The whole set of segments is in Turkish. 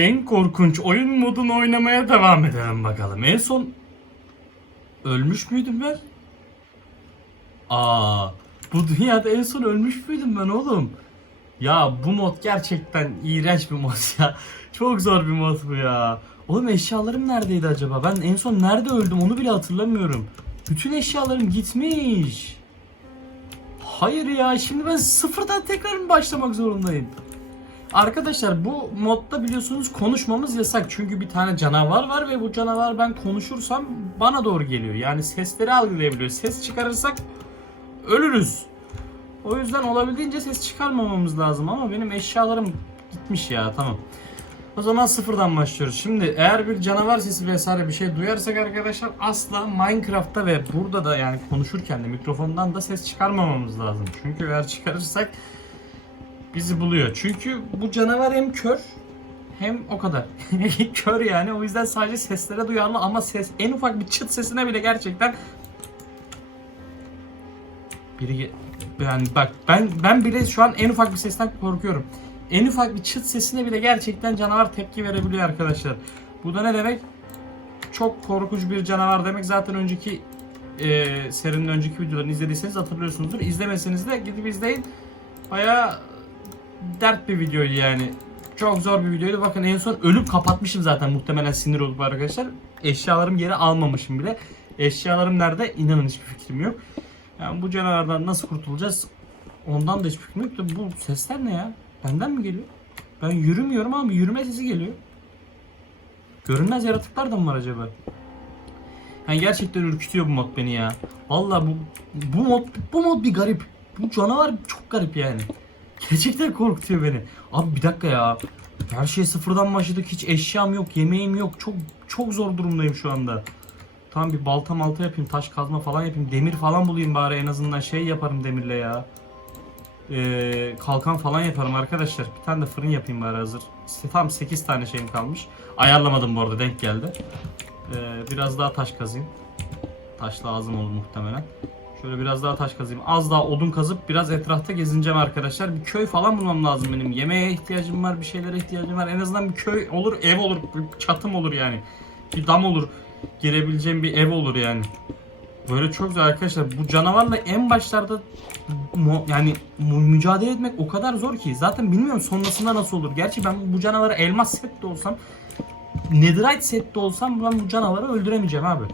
En korkunç oyun modunu oynamaya devam edelim bakalım. En son ölmüş müydüm ben? Aa, bu dünyada en son ölmüş müydüm ben oğlum? Ya bu mod gerçekten iğrenç bir mod ya. Çok zor bir mod bu ya. Oğlum eşyalarım neredeydi acaba? Ben en son nerede öldüm onu bile hatırlamıyorum. Bütün eşyalarım gitmiş. Hayır ya şimdi ben sıfırdan tekrar mı başlamak zorundayım? Arkadaşlar bu modda biliyorsunuz konuşmamız yasak. Çünkü bir tane canavar var ve bu canavar ben konuşursam bana doğru geliyor. Yani sesleri algılayabiliyor. Ses çıkarırsak ölürüz. O yüzden olabildiğince ses çıkarmamamız lazım ama benim eşyalarım gitmiş ya tamam. O zaman sıfırdan başlıyoruz. Şimdi eğer bir canavar sesi vesaire bir şey duyarsak arkadaşlar asla Minecraft'ta ve burada da yani konuşurken de mikrofondan da ses çıkarmamamız lazım. Çünkü eğer çıkarırsak bizi buluyor. Çünkü bu canavar hem kör hem o kadar. kör yani o yüzden sadece seslere duyarlı ama ses en ufak bir çıt sesine bile gerçekten biri yani bak ben ben bile şu an en ufak bir sesten korkuyorum. En ufak bir çıt sesine bile gerçekten canavar tepki verebiliyor arkadaşlar. Bu da ne demek? Çok korkunç bir canavar demek. Zaten önceki e, serinin önceki videolarını izlediyseniz hatırlıyorsunuzdur. İzlemeseniz de gidip izleyin. Bayağı dert bir videoydu yani. Çok zor bir videoydu. Bakın en son ölüp kapatmışım zaten muhtemelen sinir olup arkadaşlar. Eşyalarım geri almamışım bile. Eşyalarım nerede? İnanın hiçbir fikrim yok. Yani bu canavardan nasıl kurtulacağız? Ondan da hiçbir fikrim yok bu sesler ne ya? Benden mi geliyor? Ben yürümüyorum ama yürüme sesi geliyor. Görünmez yaratıklar da mı var acaba? Yani gerçekten ürkütüyor bu mod beni ya. Vallahi bu bu mod bu mod bir garip. Bu canavar çok garip yani. Gerçekten korkutuyor beni. Abi bir dakika ya. Her şey sıfırdan başladık. Hiç eşyam yok, yemeğim yok. Çok çok zor durumdayım şu anda. Tamam bir balta malta yapayım, taş kazma falan yapayım. Demir falan bulayım bari en azından şey yaparım demirle ya. Ee, kalkan falan yaparım arkadaşlar. Bir tane de fırın yapayım bari hazır. İşte tam 8 tane şeyim kalmış. Ayarlamadım bu arada denk geldi. Ee, biraz daha taş kazayım. Taş lazım olur muhtemelen. Şöyle biraz daha taş kazayım. Az daha odun kazıp biraz etrafta gezineceğim arkadaşlar. Bir köy falan bulmam lazım benim. Yemeğe ihtiyacım var, bir şeylere ihtiyacım var. En azından bir köy olur, ev olur, bir çatım olur yani. Bir dam olur. Girebileceğim bir ev olur yani. Böyle çok güzel arkadaşlar. Bu canavarla en başlarda yani mücadele etmek o kadar zor ki. Zaten bilmiyorum sonrasında nasıl olur. Gerçi ben bu canavarı elmas set de olsam Netherite set de olsam ben bu canavarı öldüremeyeceğim abi.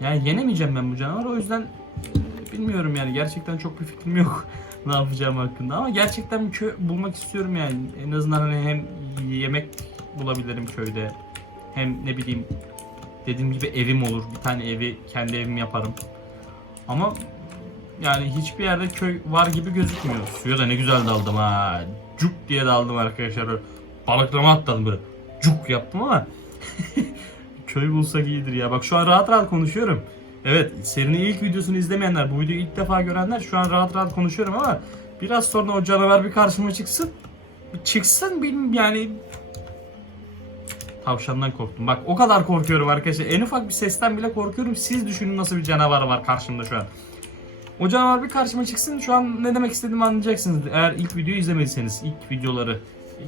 Yani yenemeyeceğim ben bu canavarı. O yüzden bilmiyorum yani. Gerçekten çok bir fikrim yok ne yapacağım hakkında. Ama gerçekten bir köy bulmak istiyorum yani. En azından hani hem yemek bulabilirim köyde. Hem ne bileyim dediğim gibi evim olur. Bir tane evi kendi evim yaparım. Ama yani hiçbir yerde köy var gibi gözükmüyor. Suya da ne güzel daldım ha. Cuk diye daldım arkadaşlar. Balıklama atladım böyle. Cuk yaptım ama köy bulsak iyidir ya. Bak şu an rahat rahat konuşuyorum. Evet serinin ilk videosunu izlemeyenler, bu videoyu ilk defa görenler şu an rahat rahat konuşuyorum ama biraz sonra o canavar bir karşıma çıksın. Çıksın benim yani Tavşandan korktum. Bak o kadar korkuyorum arkadaşlar. En ufak bir sesten bile korkuyorum. Siz düşünün nasıl bir canavar var karşımda şu an. O canavar bir karşıma çıksın. Şu an ne demek istediğimi anlayacaksınız. Eğer ilk videoyu izlemediyseniz, ilk videoları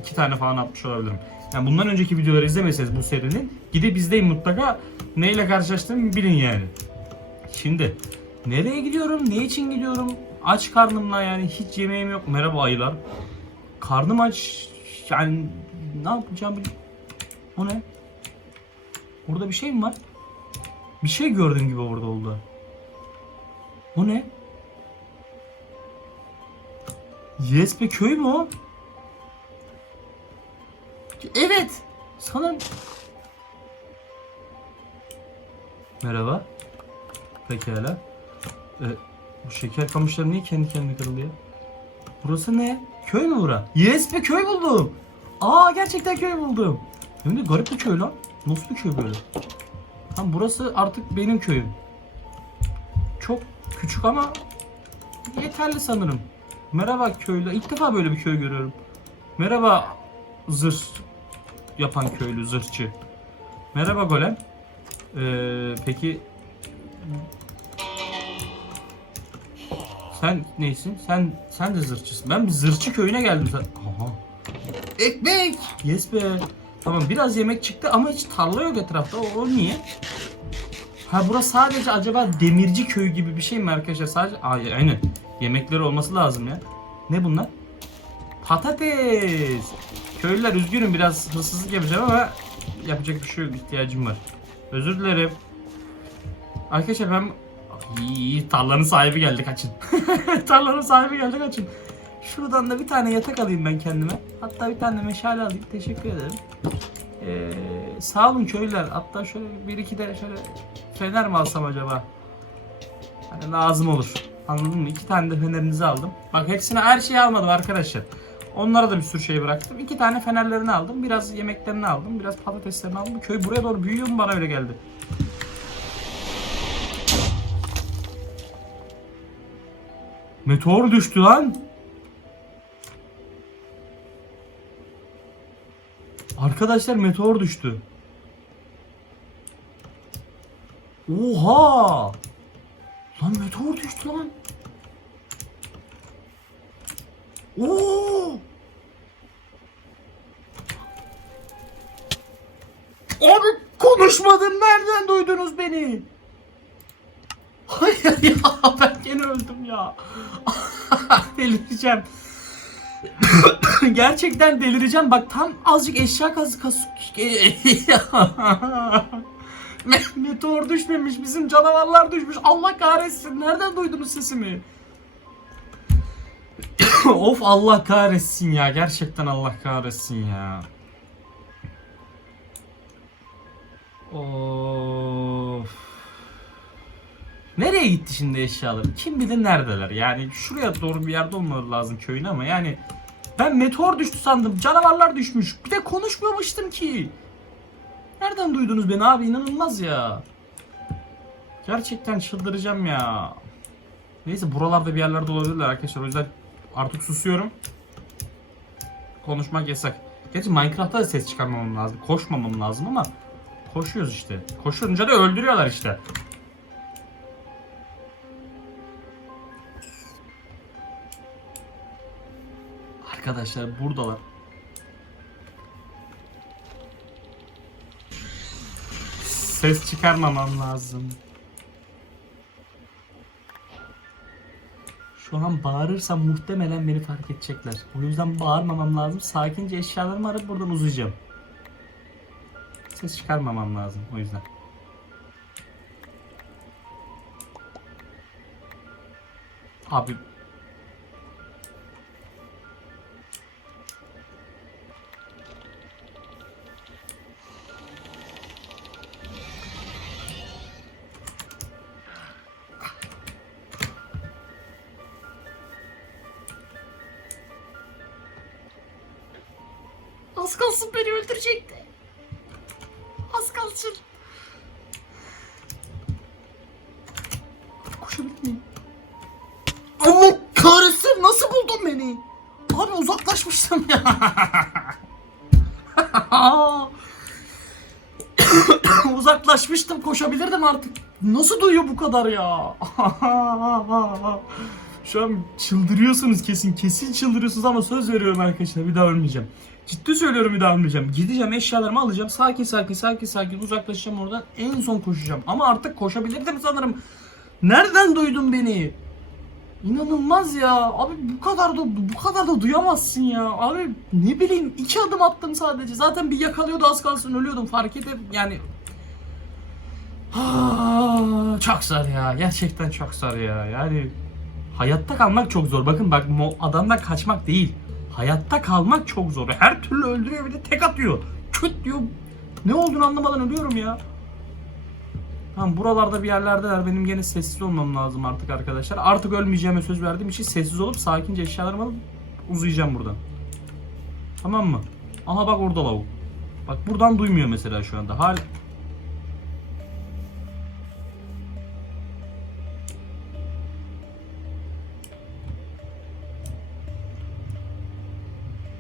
iki tane falan atmış olabilirim. Yani bundan önceki videoları izlemediyseniz bu serinin gidip izleyin mutlaka. Neyle karşılaştığımı bilin yani. Şimdi nereye gidiyorum? Ne için gidiyorum? Aç karnımla yani hiç yemeğim yok. Merhaba ayılar. Karnım aç. Yani ne yapacağım bilmiyorum. O ne? Orada bir şey mi var? Bir şey gördüğüm gibi orada oldu. O ne? Yes be köy mü o? Evet. Sana... Merhaba. Pekala. Ee, bu şeker kamışları niye kendi kendine kırılıyor? Burası ne? Köy mü bura? Yes be köy buldum. Aa gerçekten köy buldum. Hem de garip bir köy lan. Nasıl bir köy böyle? Tam burası artık benim köyüm. Çok küçük ama yeterli sanırım. Merhaba köylü. İlk defa böyle bir köy görüyorum. Merhaba zırh yapan köylü, zırhçı. Merhaba golem. Ee, peki sen neysin? Sen sen de zırhçısın. Ben bir zırhçı köyüne geldim. Sen... Aha. Ekmek! Yes be. Tamam biraz yemek çıktı ama hiç tarla yok etrafta. O, o niye? Ha burası sadece acaba demirci köyü gibi bir şey mi arkadaşlar? Sadece Aa, aynen. Yemekleri olması lazım ya. Ne bunlar? Patates. Köylüler üzgünüm biraz hırsızlık yapacağım ama yapacak bir şey yok ihtiyacım var. Özür dilerim. Arkadaşlar ben İyi, tarlanın sahibi geldi kaçın. tarlanın sahibi geldi kaçın. Şuradan da bir tane yatak alayım ben kendime. Hatta bir tane meşale alayım. Teşekkür ederim. Ee, sağ olun köylüler. Hatta şöyle bir iki de şöyle fener mi alsam acaba? Hani lazım olur. Anladın mı? İki tane de fenerinizi aldım. Bak hepsine her şeyi almadım arkadaşlar. Onlara da bir sürü şey bıraktım. İki tane fenerlerini aldım. Biraz yemeklerini aldım. Biraz patateslerini aldım. Köy buraya doğru büyüyor mu bana öyle geldi. Meteor düştü lan. Arkadaşlar meteor düştü. Oha! Lan meteor düştü lan. Oo! Abi konuşmadın nereden duydunuz beni? Hayır ya ben gene öldüm ya. delireceğim. Gerçekten delireceğim. Bak tam azıcık eşya kazı kas. Me- Meteor düşmemiş. Bizim canavarlar düşmüş. Allah kahretsin. Nereden duydunuz sesimi? of Allah kahretsin ya. Gerçekten Allah kahretsin ya. Of. Nereye gitti şimdi eşyalarım? Kim bilir neredeler? Yani şuraya doğru bir yerde olmaları lazım köyün ama yani ben meteor düştü sandım. Canavarlar düşmüş. Bir de konuşmamıştım ki. Nereden duydunuz beni abi? İnanılmaz ya. Gerçekten çıldıracağım ya. Neyse buralarda bir yerlerde olabilirler arkadaşlar. O yüzden artık susuyorum. Konuşmak yasak. Gerçi Minecraft'ta da ses çıkarmamam lazım. Koşmamam lazım ama koşuyoruz işte. Koşunca da öldürüyorlar işte. Arkadaşlar buradalar. Ses çıkarmamam lazım. Şu an bağırırsam muhtemelen beni fark edecekler. O yüzden bağırmamam lazım. Sakince eşyalarımı arayıp buradan uzayacağım. Ses çıkarmamam lazım o yüzden. Abi Az kalsın beni öldürecekti. Az kalsın. Koşabilir miyim? Allah kahretsin nasıl buldun beni? Abi uzaklaşmıştım ya. uzaklaşmıştım koşabilirdim artık. Nasıl duyuyor bu kadar ya? Şu an çıldırıyorsunuz kesin. Kesin çıldırıyorsunuz ama söz veriyorum arkadaşlar bir daha ölmeyeceğim. Ciddi söylüyorum bir daha ölmeyeceğim. Gideceğim eşyalarımı alacağım. Sakin sakin sakin sakin uzaklaşacağım oradan. En son koşacağım. Ama artık koşabilirdim sanırım. Nereden duydun beni? İnanılmaz ya. Abi bu kadar da bu kadar da duyamazsın ya. Abi ne bileyim iki adım attım sadece. Zaten bir yakalıyordu az kalsın ölüyordum. Fark edip yani Ah, çok zor ya. Gerçekten çok zor ya. Yani hayatta kalmak çok zor. Bakın bak adamdan kaçmak değil. Hayatta kalmak çok zor. Her türlü öldürüyor bir de tek atıyor. Küt diyor. Ne olduğunu anlamadan ölüyorum ya. Tamam buralarda bir yerlerdeler. Benim gene sessiz olmam lazım artık arkadaşlar. Artık ölmeyeceğime söz verdiğim için sessiz olup sakince eşyalarımı alıp uzayacağım buradan. Tamam mı? Aha bak orada lavuk. Bak buradan duymuyor mesela şu anda. Hal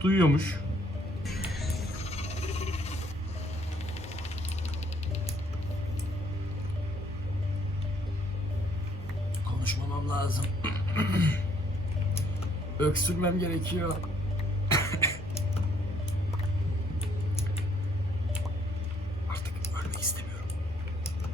duyuyormuş. Konuşmamam lazım. Öksürmem gerekiyor.